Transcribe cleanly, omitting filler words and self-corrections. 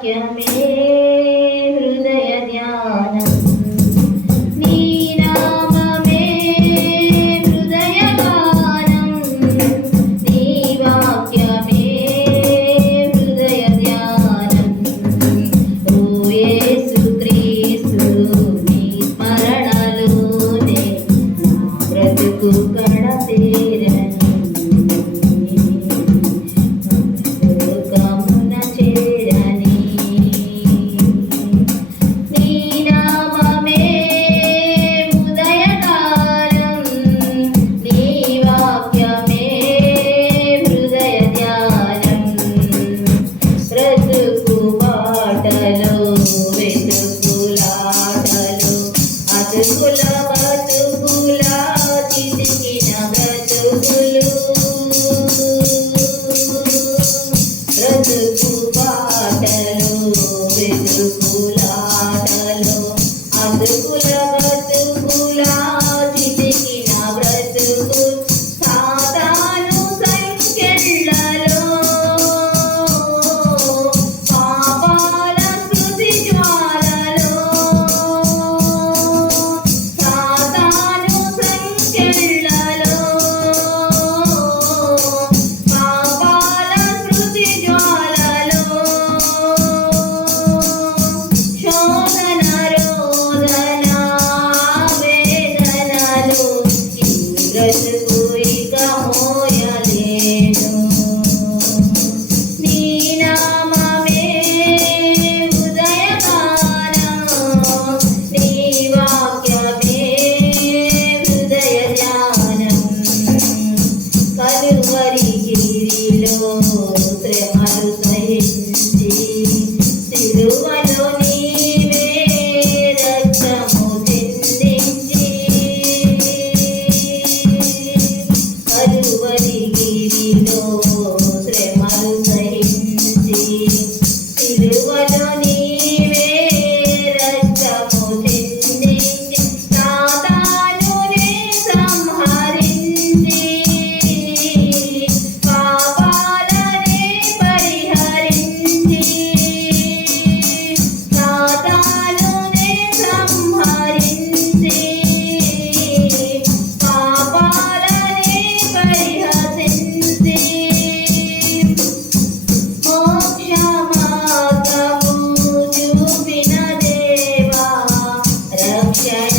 వాక్యమే హృదయ ధ్యానం నీ నామమే హృదయ గానం నీ వాక్యమే హృదయ ధ్యానం ఓ యేసు క్రీస్తు నీ స్మరణలోనే నా బ్రతుకు కడతేరని బ్రతుకు బాటలో వెతుకులాటలో అతుకుల బతుకులా చితికిన బ్రతుకు సాతాను సంకెళ్ళలో పాపాల స్మృతి జ్వాలలో సాతాను సంకెళ్ళలో బ్రతుకు ఇక మోయలేను నీ నామమే హృదయ గానం నీ వాక్యమే హృదయ ధ్యానం కలువరి గిరిలో శ్రమలు సహించి సిలువలో నీవే రక్తము చిందించి కలువరిగిరిలో శ్రమలు సహించి సిలువలో నీవే రక్తము చిందించి సాతానునే సంహరించి పాపాలనే పరిహరించి సాతానునే సంహరించి మోక్ష మార్గము చూపిన దేవా రక్షణ